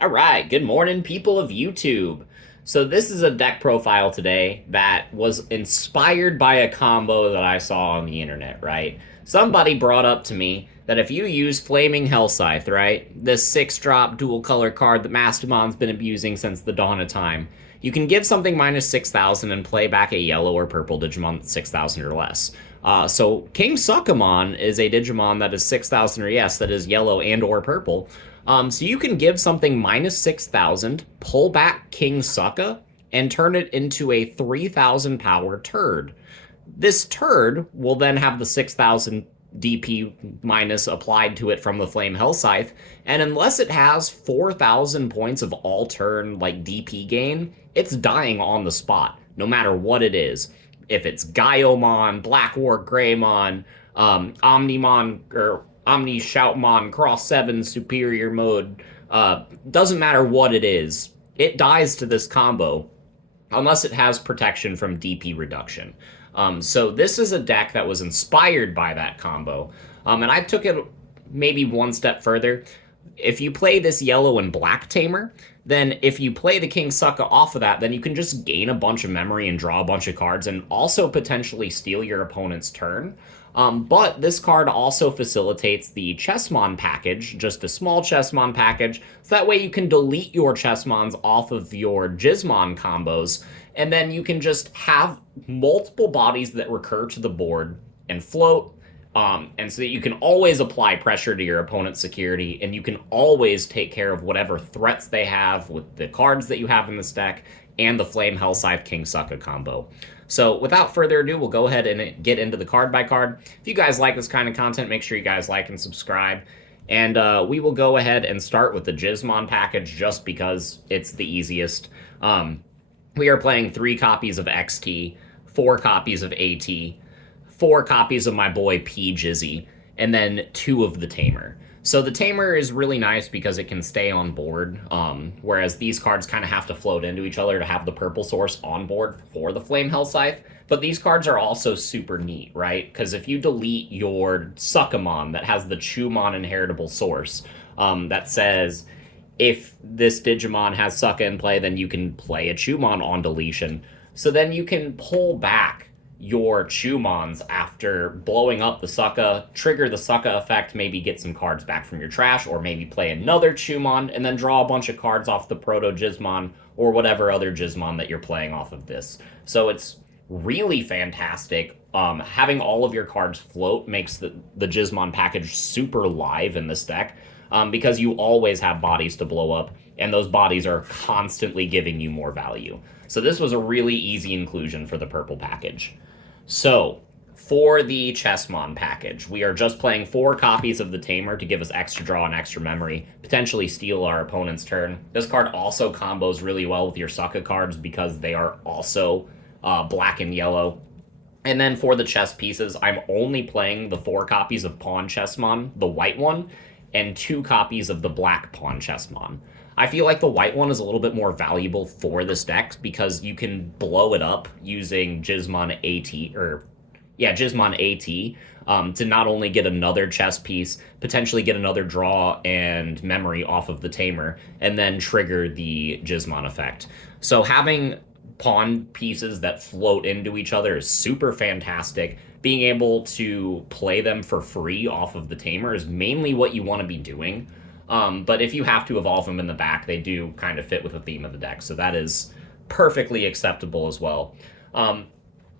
All right, good morning, people of YouTube. So this is a deck profile today that was inspired by a combo that I saw on the internet, right? Somebody brought up to me that if you use Flaming Hellsythe, right, this 6-drop dual color card that Mastermon's been abusing since the dawn of time, you can give something minus 6,000 and play back a yellow or purple Digimon 6,000 or less. So Kingsukamon is a Digimon that is 6,000 or yes, that is yellow and or purple. So you can give something minus 6,000, pull back Kingsuka, and turn it into a 3,000 power turd. This turd will then have the 6,000 DP minus applied to it from the Flame Hellsythe, and unless it has 4,000 points of all turn like DP gain, it's dying on the spot, no matter what it is. If it's Gaiomon, Blackwargreymon, Omnimon, or Omni Shoutmon, Cross 7, Superior Mode, doesn't matter what it is, it dies to this combo unless it has protection from DP reduction. So this is a deck that was inspired by that combo, and I took it maybe one step further. If you play this yellow and black Tamer, then if you play the Kingsuka off of that, then you can just gain a bunch of memory and draw a bunch of cards and also potentially steal your opponent's turn. But this card also facilitates the chessmon package, just a small chessmon package, so that way you can delete your chessmons off of your Gizmon combos, and then you can just have multiple bodies that recur to the board and float, and so that you can always apply pressure to your opponent's security, and you can always take care of whatever threats they have with the cards that you have in this deck and the Flame Hellsythe Kingsuka combo. So without further ado, we'll go ahead and get into the card by card. If you guys like this kind of content, make sure you guys like and subscribe. And we will go ahead and start with the Gizmon package just because it's the easiest. We are playing 3 copies of XT, 4 copies of AT, 4 copies of my boy P Jizzy, and then 2 of the Tamer. So the Tamer is really nice because it can stay on board, whereas these cards kind of have to float into each other to have the purple source on board for the Flame Hellsythe. But these cards are also super neat, right? Because if you delete your Sukamon that has the Chumon inheritable source, that says if this Digimon has Suka in play, then you can play a Chumon on deletion. So then you can pull back your Chumons after blowing up the Suka, trigger the Suka effect, maybe get some cards back from your trash, or maybe play another Chumon, and then draw a bunch of cards off the Proto Gizmon, or whatever other Gizmon that you're playing off of this. So it's really fantastic. Having all of your cards float makes the Gizmon package super live in this deck, because you always have bodies to blow up, and those bodies are constantly giving you more value. So this was a really easy inclusion for the purple package. So, for the Chessmon package, we are just playing 4 copies of the Tamer to give us extra draw and extra memory, potentially steal our opponent's turn. This card also combos really well with your Suka cards because they are also black and yellow. And then for the chess pieces, I'm only playing the 4 copies of Pawn Chessmon, the white one, and 2 copies of the black Pawn Chessmon. I feel like the white one is a little bit more valuable for this deck because you can blow it up using Gizmon AT, to not only get another chess piece, potentially get another draw and memory off of the Tamer, and then trigger the Gizmon effect. So having pawn pieces that float into each other is super fantastic. Being able to play them for free off of the Tamer is mainly what you want to be doing. But if you have to evolve them in the back, they do kind of fit with the theme of the deck, so that is perfectly acceptable as well.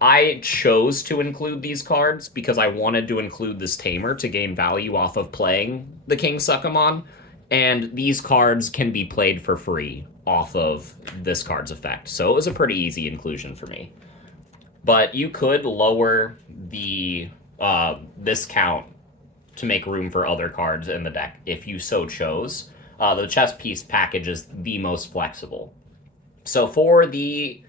I chose to include these cards because I wanted to include this Tamer to gain value off of playing the Kingsukamon, and these cards can be played for free off of this card's effect, so it was a pretty easy inclusion for me. But you could lower the this count to make room for other cards in the deck if you so chose. The chess piece package is the most flexible. So for the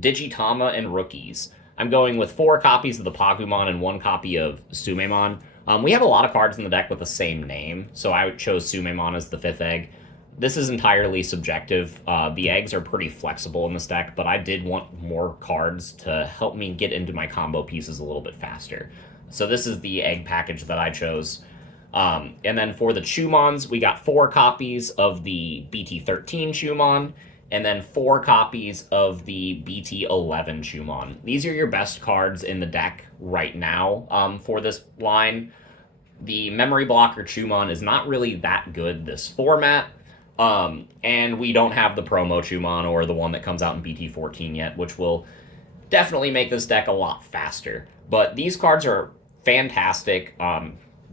Digitama and rookies, I'm going with 4 copies of the Pagumon and 1 copy of Sumemon. We have a lot of cards in the deck with the same name, so I chose Sumemon as the 5th egg. This is entirely subjective. The eggs are pretty flexible in this deck, but I did want more cards to help me get into my combo pieces a little bit faster. So this is the egg package that I chose. And then for the Chumons, we got 4 copies of the Bt13 Chumon, and then 4 copies of the Bt11 Chumon. These are your best cards in the deck right now for this line. The Memory Blocker Chumon is not really that good this format, and we don't have the promo Chumon or the one that comes out in Bt14 yet, which will definitely make this deck a lot faster. But these cards are fantastic.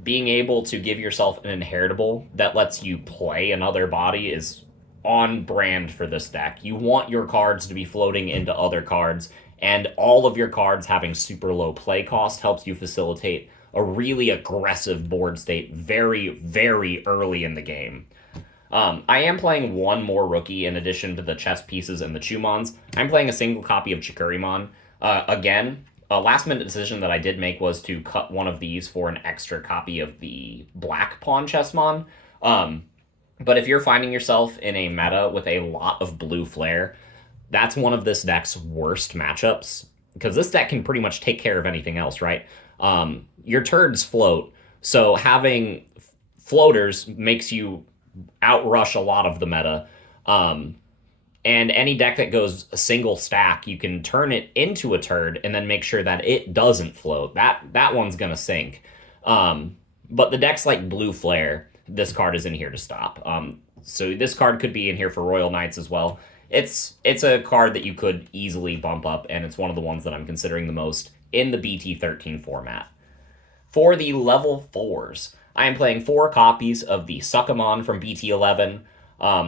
Being able to give yourself an inheritable that lets you play another body is on brand for this deck. You want your cards to be floating into other cards, and all of your cards having super low play cost helps you facilitate a really aggressive board state very, very early in the game. I am playing one more rookie in addition to the chess pieces and the Chumons. I'm playing a single copy of Shinegreymon. Again, a last minute decision that I did make was to cut one of these for an extra copy of the Black Pawn chessmon. But if you're finding yourself in a meta with a lot of blue flare, that's one of this deck's worst matchups, because this deck can pretty much take care of anything else, right? Your turds float, so having floaters makes you outrush a lot of the meta. And any deck that goes a single stack, you can turn it into a turd and then make sure that it doesn't float. That one's gonna sink. But the decks like Blue Flare, this card is in here to stop. So this card could be in here for Royal Knights as well. It's a card that you could easily bump up, and it's one of the ones that I'm considering the most in the BT13 format. For the level 4s, I am playing 4 copies of the Sukamon from BT11.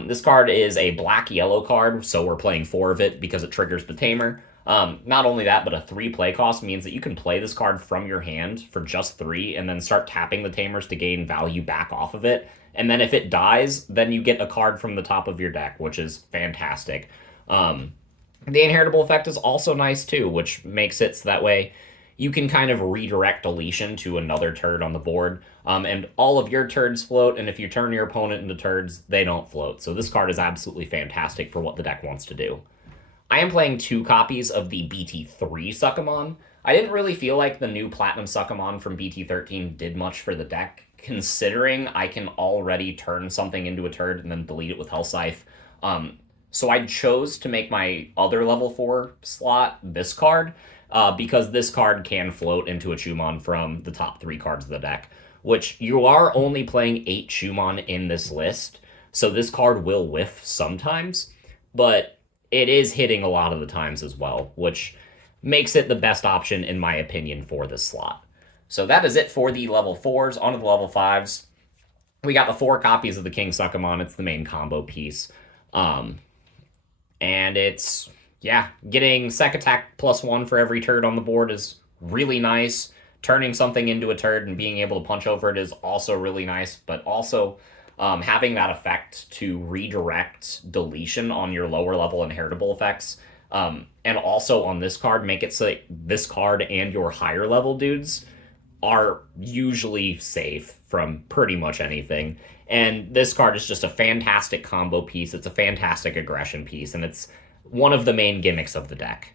This card is a black-yellow card, so we're playing 4 of it because it triggers the Tamer. Not only that, but a 3 play cost means that you can play this card from your hand for just 3 and then start tapping the Tamers to gain value back off of it. And then if it dies, then you get a card from the top of your deck, which is fantastic. The inheritable effect is also nice too, which makes it so that way you can kind of redirect deletion to another turd on the board, and all of your turds float, and if you turn your opponent into turds, they don't float. So this card is absolutely fantastic for what the deck wants to do. I am playing 2 copies of the BT3 Sukamon. I didn't really feel like the new Platinum Sukamon from BT13 did much for the deck, considering I can already turn something into a turd and then delete it with Hellsycthe. So I chose to make my other level 4 slot this card, because this card can float into a Chumon from the top 3 cards of the deck, which you are only playing 8 Chumon in this list, so this card will whiff sometimes, but it is hitting a lot of the times as well, which makes it the best option, in my opinion, for this slot. So that is it for the level 4s. On to the level 5s. We got the 4 copies of the Kingsukamon. It's the main combo piece. And it's, yeah, getting Sec Attack +1 for every turd on the board is really nice. Turning something into a turd and being able to punch over it is also really nice, but also having that effect to redirect deletion on your lower level inheritable effects, and also on this card, make it so that this card and your higher level dudes are usually safe from pretty much anything. And this card is just a fantastic combo piece. It's a fantastic aggression piece, and it's one of the main gimmicks of the deck.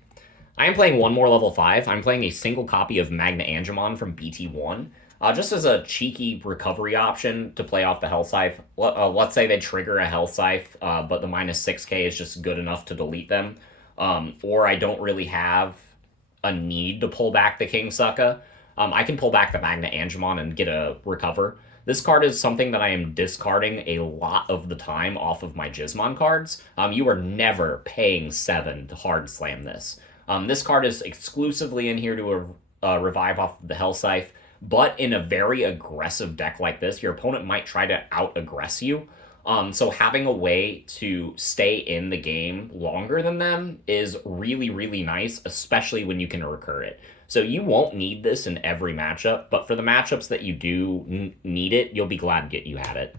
I am playing one more level 5. I'm playing a single copy of Miragegaogamon from BT1, just as a cheeky recovery option to play off the Hellsycthe. Let's say they trigger a Hellsycthe, but the -6k is just good enough to delete them, or I don't really have a need to pull back the Kingsuka. I can pull back the Miragegaogamon and get a recover. This card is something that I am discarding a lot of the time off of my Gizmon cards. You are never paying 7 to hard slam this. This card is exclusively in here to revive off the Hellsycthe, but in a very aggressive deck like this, your opponent might try to out-aggress you. So having a way to stay in the game longer than them is really, really nice, especially when you can recur it. So you won't need this in every matchup, but for the matchups that you do need it, you'll be glad you had it.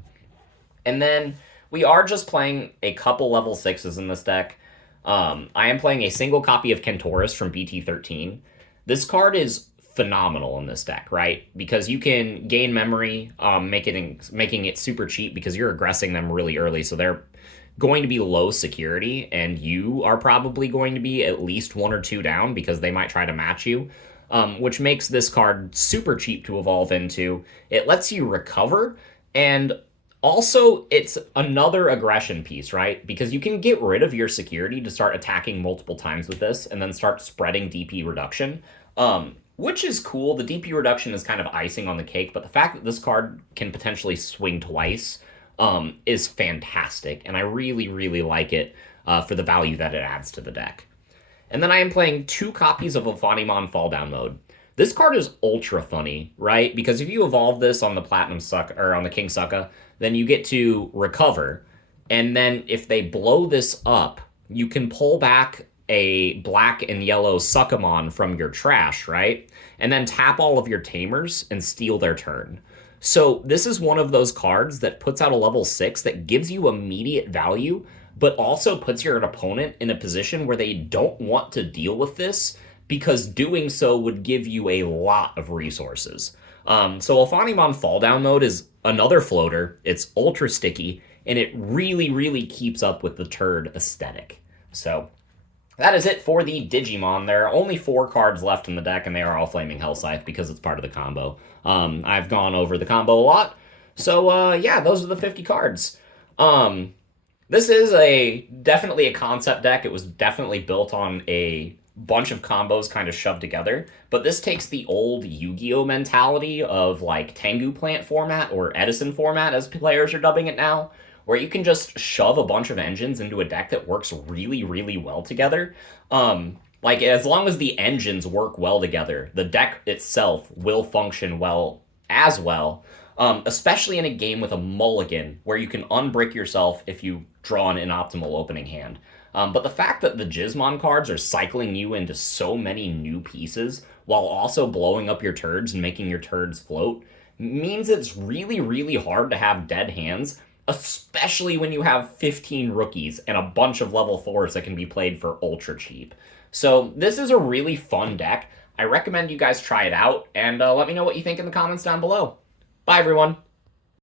And then we are just playing a couple level 6s in this deck. I am playing a single copy of Kentoris from BT13. This card is phenomenal in this deck, right? Because you can gain memory, making it super cheap because you're aggressing them really early, so they're going to be low security, and you are probably going to be at least 1 or 2 down because they might try to match you. which makes this card super cheap to evolve into. It lets you recover, and also it's another aggression piece, right? Because you can get rid of your security to start attacking multiple times with this, and then start spreading DP reduction. Which is cool. The DP reduction is kind of icing on the cake, but the fact that this card can potentially swing twice is fantastic, and I really, really like it for the value that it adds to the deck. And then I am playing 2 copies of Alphamon Fall Down mode. This card is ultra funny, right? Because if you evolve this on the Platinum Suck or on the Kingsuka, then you get to recover, and then if they blow this up, you can pull back a black and yellow Sukamon from your trash, right? And then tap all of your Tamers and steal their turn. So this is one of those cards that puts out a level 6 that gives you immediate value, but also puts your opponent in a position where they don't want to deal with this, because doing so would give you a lot of resources. So Alphamon Fall Down mode is another floater. It's ultra sticky, and it really, really keeps up with the turd aesthetic. So that is it for the Digimon. There are only 4 cards left in the deck, and they are all Flame Hellsycthe because it's part of the combo. I've gone over the combo a lot. So, yeah, those are the 50 cards. This is definitely a concept deck. It was definitely built on a bunch of combos kind of shoved together. But this takes the old Yu-Gi-Oh mentality of, like, Tengu Plant format, or Edison format, as players are dubbing it now, where you can just shove a bunch of engines into a deck that works really, really well together. Like, as long as the engines work well together, the deck itself will function well as well, especially in a game with a mulligan, where you can unbrick yourself if you draw an inoptimal opening hand. But the fact that the Gizmon cards are cycling you into so many new pieces, while also blowing up your turds and making your turds float, means it's really, really hard to have dead hands, especially when you have 15 rookies and a bunch of level 4s that can be played for ultra cheap. So this is a really fun deck. I recommend you guys try it out, and let me know what you think in the comments down below. Bye, everyone.